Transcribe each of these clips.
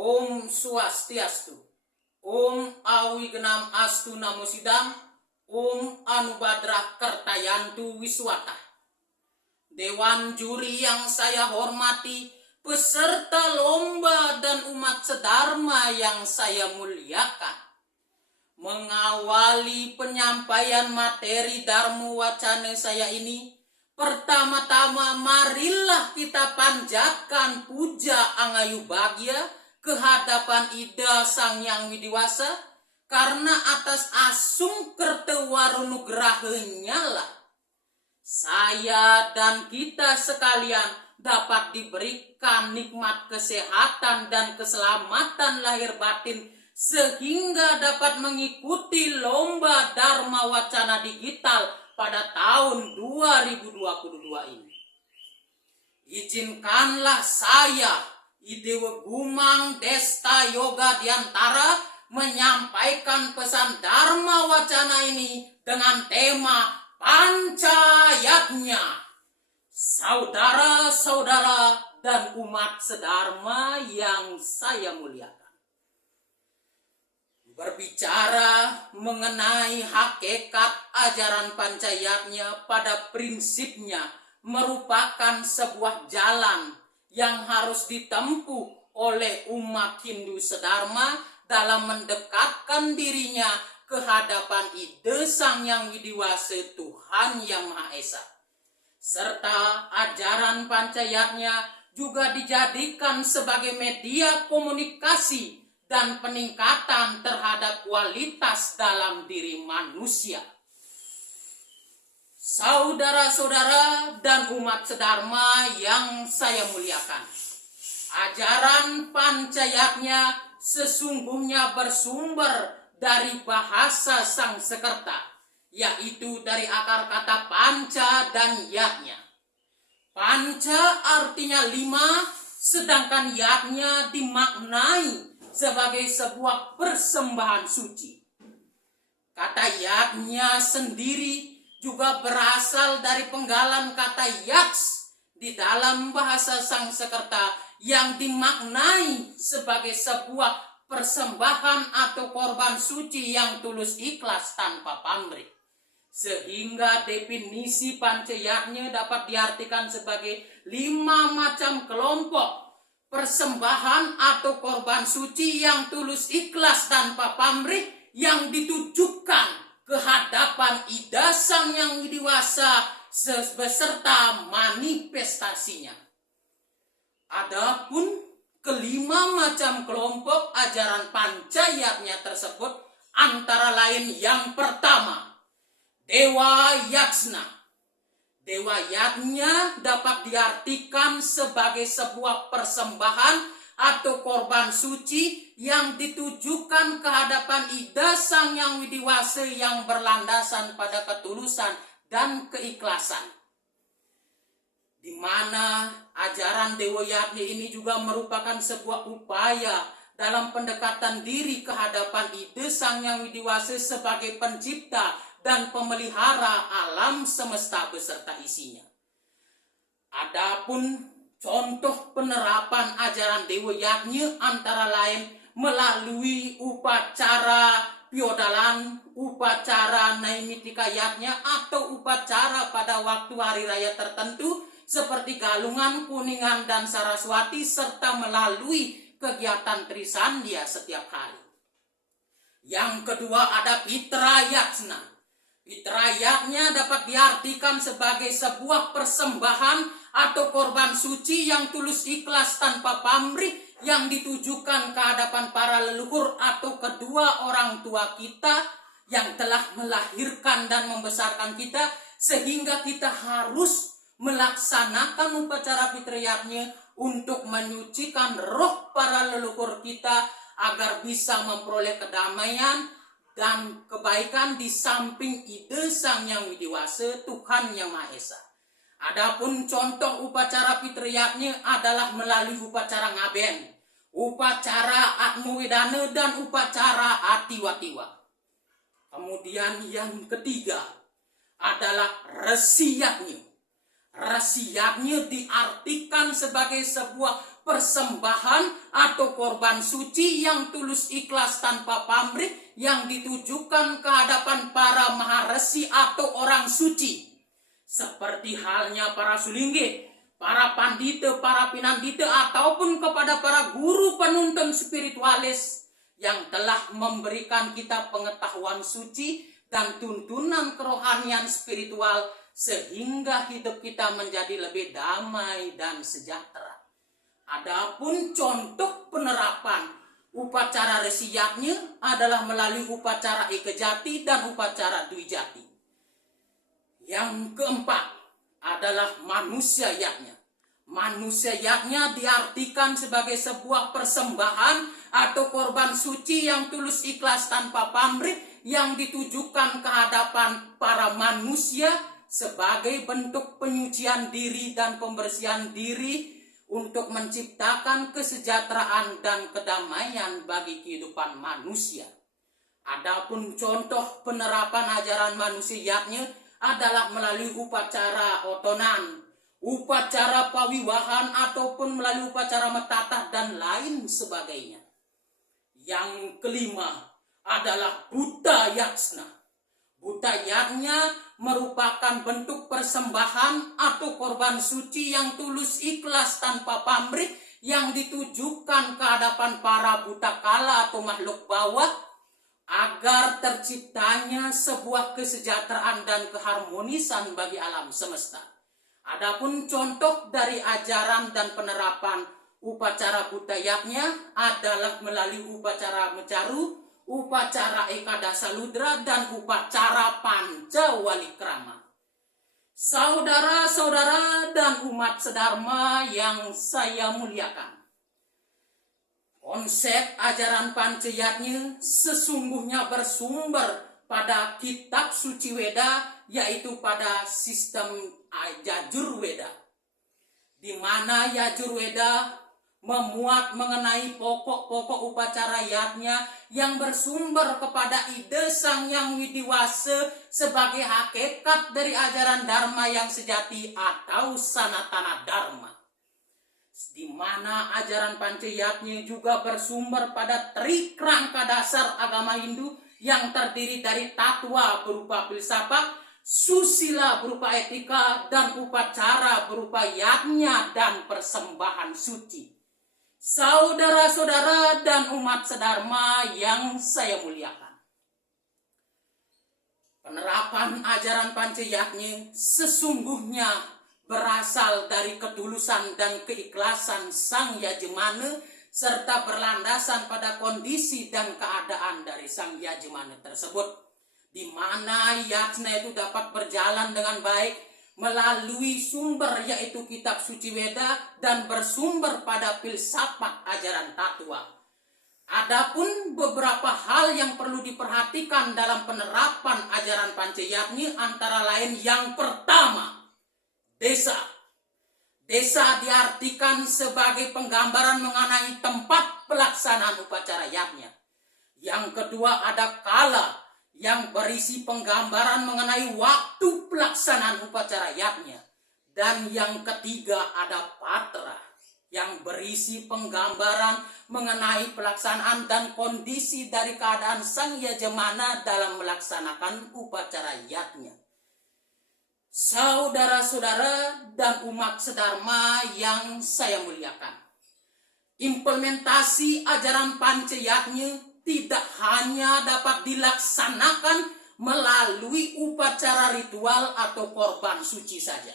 Om Swastiastu. Om Awigenam Astu Namo Sidam. Om Anubadrah Kertayantu Wiswata. Dewan juri yang saya hormati, peserta lomba dan umat sedharma yang saya muliakan. Mengawali penyampaian materi Dharma Wacana saya ini, pertama-tama marilah kita panjatkan puja angayu bagya kehadapan Ida Sang Yang Widiwasa, karena atas asung kertewarunugrahanya lah saya dan kita sekalian dapat diberikan nikmat kesehatan dan keselamatan lahir batin, sehingga dapat mengikuti lomba Dharma Wacana Digital pada tahun 2022 ini. Izinkanlah saya, Idewa Gumang Desta Yoga Diantara, menyampaikan pesan Dharma Wacana ini dengan tema Pancayatnya. Saudara-saudara dan umat sedharma yang saya muliakan, berbicara mengenai hakikat ajaran Pancayatnya, pada prinsipnya merupakan sebuah jalan yang harus ditempuh oleh umat Hindu sedharma dalam mendekatkan dirinya ke hadapan Ida Sang Yang Widiwasa Tuhan Yang Maha Esa. Serta ajaran Pancayatnya juga dijadikan sebagai media komunikasi dan peningkatan terhadap kualitas dalam diri manusia. Saudara-saudara dan umat sedharma yang saya muliakan, ajaran Pancayatnya sesungguhnya bersumber dari bahasa Sangsekerta, yaitu dari akar kata panca dan yatnya. Panca artinya 5, sedangkan yatnya dimaknai sebagai sebuah persembahan suci. Kata yatnya sendiri juga berasal dari penggalan kata yats di dalam bahasa Sangsekerta, yang dimaknai sebagai sebuah persembahan atau korban suci yang tulus ikhlas tanpa pamrih. Sehingga definisi Pancayatnya dapat diartikan sebagai 5 macam kelompok persembahan atau korban suci yang tulus ikhlas tanpa pamrih, yang ditujukan ke hadapan Ida Sang Yang Widiwasa beserta manifestasinya. Adapun kelima macam kelompok ajaran Pancayatnya tersebut antara lain yang pertama, Dewa Yatsna. Dewa Yatnya dapat diartikan sebagai sebuah persembahan atau korban suci yang ditujukan ke hadapan Ida Sang Yang Widiwasa yang berlandasan pada ketulusan dan keikhlasan, di mana ajaran Dewa Yatnya ini juga merupakan sebuah upaya dalam pendekatan diri ke hadapan Ida Sang Yang Widiwasa sebagai pencipta dan pemelihara alam semesta beserta isinya. Adapun contoh penerapan ajaran Dewa Yatnya antara lain melalui upacara piodalan, upacara Naimitika Yatnya, atau upacara pada waktu hari raya tertentu seperti Galungan, Kuningan, dan Saraswati, serta melalui kegiatan Trisandya setiap hari. Yang kedua ada Pitra Yatsna. Pitra Yatnya dapat diartikan sebagai sebuah persembahan atau korban suci yang tulus ikhlas tanpa pamrih, yang ditujukan ke hadapan para leluhur atau kedua orang tua kita yang telah melahirkan dan membesarkan kita, sehingga kita harus melaksanakan upacara Pitra Yatnya untuk menyucikan roh para leluhur kita agar bisa memperoleh kedamaian dan kebaikan di samping Ida Sang Yang Widiwasa Tuhan Yang Maha Esa. Adapun contoh upacara Pitra Yatnya adalah melalui upacara ngaben, upacara atmawedana, dan upacara atiwatiwa. Kemudian yang ketiga adalah Resi Yatnya. Resi Yatnya diartikan sebagai sebuah persembahan atau korban suci yang tulus ikhlas tanpa pamrih yang ditujukan ke hadapan para maharesi atau orang suci. Seperti halnya para sulingge, para pandita, para pinandita, ataupun kepada para guru penuntun spiritualis yang telah memberikan kita pengetahuan suci dan tuntunan kerohanian spiritual sehingga hidup kita menjadi lebih damai dan sejahtera. Adapun contoh penerapan upacara resi yatnya adalah melalui upacara Eka Jati dan upacara Dwi Jati. Yang keempat adalah manusia yatnya. Manusia yatnya diartikan sebagai sebuah persembahan atau korban suci yang tulus ikhlas tanpa pamrih yang ditujukan ke hadapan para manusia sebagai bentuk penyucian diri dan pembersihan diri untuk menciptakan kesejahteraan dan kedamaian bagi kehidupan manusia. Adapun contoh penerapan ajaran manusia yatnya adalah melalui upacara otonan, upacara pawiwahan, ataupun melalui upacara metatah dan lain sebagainya. Yang kelima adalah Buddha Yatsna. Buddha Yatnya merupakan bentuk persembahan atau korban suci yang tulus ikhlas tanpa pamrih yang ditujukan ke hadapan para buta kala atau makhluk bawah agar terciptanya sebuah kesejahteraan dan keharmonisan bagi alam semesta. Adapun contoh dari ajaran dan penerapan upacara Buddha Yatnya adalah melalui upacara Mecaru, upacara Ekadasa Ludra, dan upacara Pancawalikrama. Saudara-saudara dan umat sedharma yang saya muliakan, konsep ajaran Pancayatnya sesungguhnya bersumber pada kitab suci Weda, yaitu pada sistem Yajurweda, di mana Yajurweda memuat mengenai pokok-pokok upacara yatnya yang bersumber kepada ide Sang Yang Widiwasa sebagai hakikat dari ajaran Dharma yang sejati atau Sanatana Dharma. Di mana ajaran Pancayatnya juga bersumber pada trikrangka dasar agama Hindu yang terdiri dari tatwa berupa filsafat, susila berupa etika, dan upacara berupa yatnya dan persembahan suci. Saudara-saudara dan umat sedharma yang saya muliakan, penerapan ajaran Pancayatnya sesungguhnya berasal dari ketulusan dan keikhlasan Sang Yajimana serta berlandasan pada kondisi dan keadaan dari Sang Yajimana tersebut, di mana yatna itu dapat berjalan dengan baik melalui sumber yaitu kitab suci Weda dan bersumber pada filsafat ajaran tatwa. Adapun beberapa hal yang perlu diperhatikan dalam penerapan ajaran Pancayatnya antara lain yang pertama, desa. Desa diartikan sebagai penggambaran mengenai tempat pelaksanaan upacara yatnya. Yang kedua ada kala yang berisi penggambaran mengenai waktu pelaksanaan upacara yatnya. Dan yang ketiga ada patra yang berisi penggambaran mengenai pelaksanaan dan kondisi dari keadaan Sang Yajimana dalam melaksanakan upacara yatnya. Saudara-saudara dan umat sedharma yang saya muliakan, implementasi ajaran Pancayatnya tidak hanya dapat dilaksanakan melalui upacara ritual atau korban suci saja,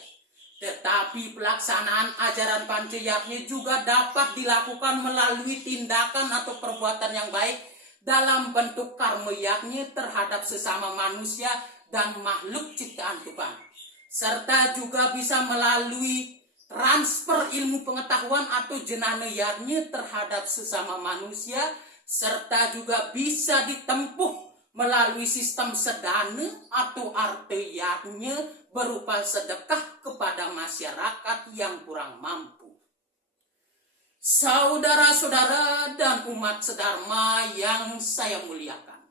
tetapi pelaksanaan ajaran Pancayatnya juga dapat dilakukan melalui tindakan atau perbuatan yang baik dalam bentuk karma yatnya terhadap sesama manusia dan makhluk ciptaan Tuhan, serta juga bisa melalui transfer ilmu pengetahuan atau jenana yatnya terhadap sesama manusia, serta juga bisa ditempuh melalui sistem sedana atau arte yatnya berupa sedekah kepada masyarakat yang kurang mampu. Saudara-saudara dan umat sedharma yang saya muliakan,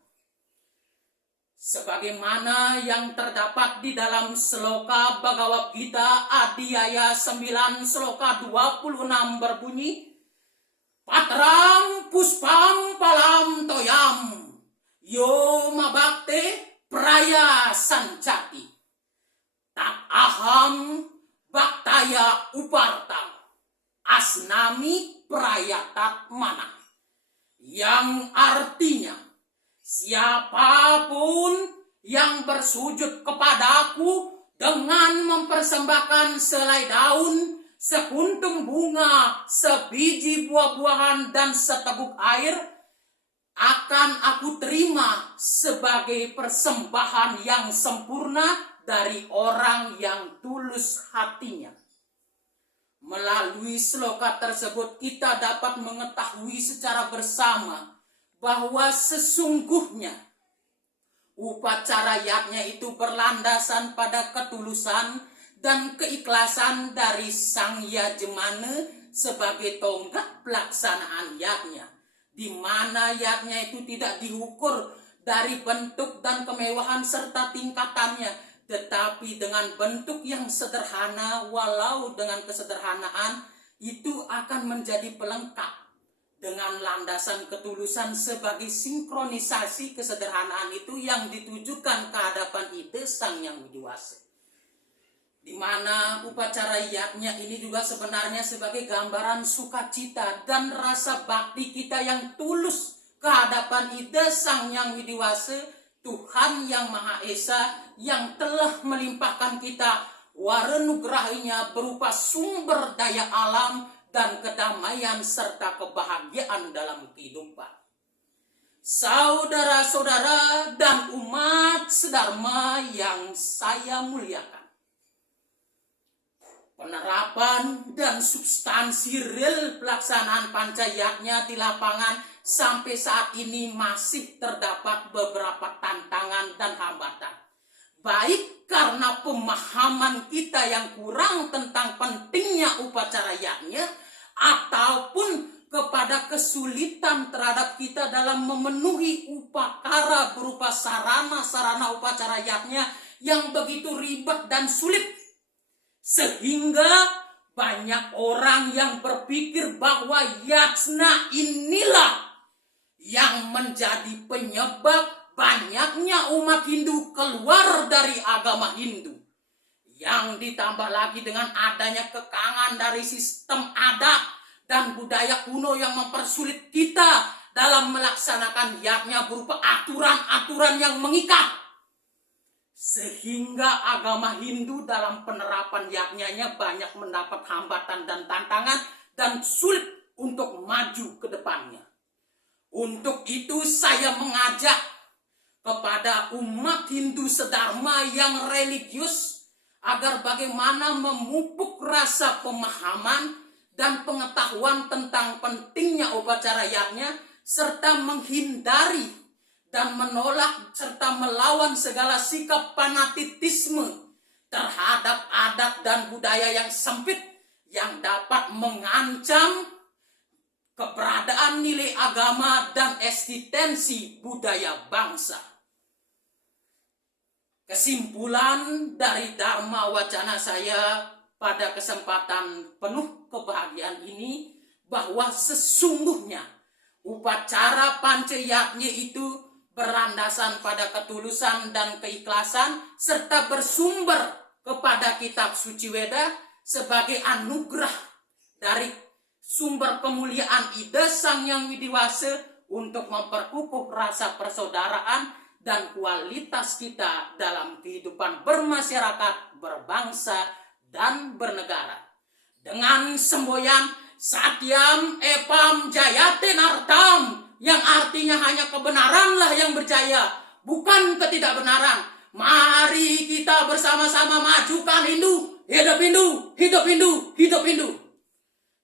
sebagaimana yang terdapat di dalam Sloka Bhagavad Gita Adhyaya 9 Sloka 26 berbunyi, Patram puspam palam toyam yo mabakte praya sancati tak aham baktaya upartam asnami prayatat mana, yang artinya siapapun yang bersujud kepadaku dengan mempersembahkan selai daun, sekuntum bunga, sebiji buah-buahan, dan seteguk air, akan aku terima sebagai persembahan yang sempurna dari orang yang tulus hatinya. Melalui sloka tersebut kita dapat mengetahui secara bersama bahwa sesungguhnya upacara yatnya itu berlandasan pada ketulusan dan keikhlasan dari sang yajmana sebagai tonggak pelaksanaan yatnya, di mana yatnya itu tidak diukur dari bentuk dan kemewahan serta tingkatannya, tetapi dengan bentuk yang sederhana, walau dengan kesederhanaan itu akan menjadi pelengkap dengan landasan ketulusan sebagai sinkronisasi kesederhanaan itu yang ditujukan ke hadapan ide Sang Yang Widiwasa. Di mana upacara yatnya ini juga sebenarnya sebagai gambaran sukacita dan rasa bakti kita yang tulus ke hadapan ide Sang Yang Widiwasa, Tuhan Yang Maha Esa, yang telah melimpahkan kita warenugrahinya berupa sumber daya alam dan kedamaian serta kebahagiaan dalam kehidupan. Saudara-saudara dan umat sedharma yang saya muliakan, penerapan dan substansi real pelaksanaan pancayatnya di lapangan sampai saat ini masih terdapat beberapa tantangan dan hambatan. Baik karena pemahaman kita yang kurang tentang pentingnya upacara yatnya, ataupun kepada kesulitan terhadap kita dalam memenuhi upakara berupa sarana-sarana upacara yatnya yang begitu ribet dan sulit, sehingga banyak orang yang berpikir bahwa yatna inilah yang menjadi penyebab banyaknya umat Hindu keluar dari agama Hindu, yang ditambah lagi dengan adanya kekangan dari sistem adat dan budaya kuno yang mempersulit kita dalam melaksanakan yatnya berupa aturan-aturan yang mengikat, sehingga agama Hindu dalam penerapan yatnya banyak mendapat hambatan dan tantangan dan sulit untuk maju ke depannya. Untuk itu saya mengajak kepada umat Hindu sedharma yang religius agar bagaimana memupuk rasa pemahaman dan pengetahuan tentang pentingnya upacara yatnya, serta menghindari dan menolak serta melawan segala sikap fanatisme terhadap adat dan budaya yang sempit yang dapat mengancam keberadaan nilai agama dan eksistensi budaya bangsa. Kesimpulan dari Dharma Wacana saya pada kesempatan penuh kebahagiaan ini, bahwa sesungguhnya upacara pancayatnya itu berlandasan pada ketulusan dan keikhlasan serta bersumber kepada kitab suci Weda sebagai anugerah dari sumber kemuliaan ide Sang Yang Widiwasa untuk memperkukuh rasa persaudaraan dan kualitas kita dalam kehidupan bermasyarakat, berbangsa, dan bernegara. Dengan semboyan Satyam Epam Jayatin Artam, yang artinya hanya kebenaranlah yang berjaya, bukan ketidakbenaran. Mari kita bersama-sama majukan Hindu, hidup Hindu, hidup Hindu, hidup Hindu.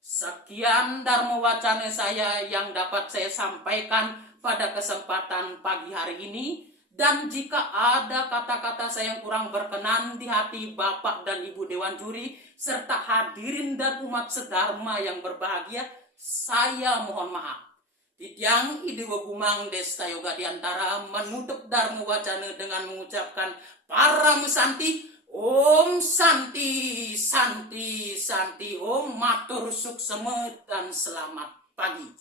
Sekian Dharma Wacana saya yang dapat saya sampaikan pada kesempatan pagi hari ini. Dan jika ada kata-kata saya yang kurang berkenan di hati Bapak dan Ibu Dewan Juri serta hadirin dan umat sedharma yang berbahagia, saya mohon maaf. Titiang ide wabumang desta yoga diantara menutup dharma wacana dengan mengucapkan para mesanti Om Santi Santi Santi Om matur suksema dan selamat pagi.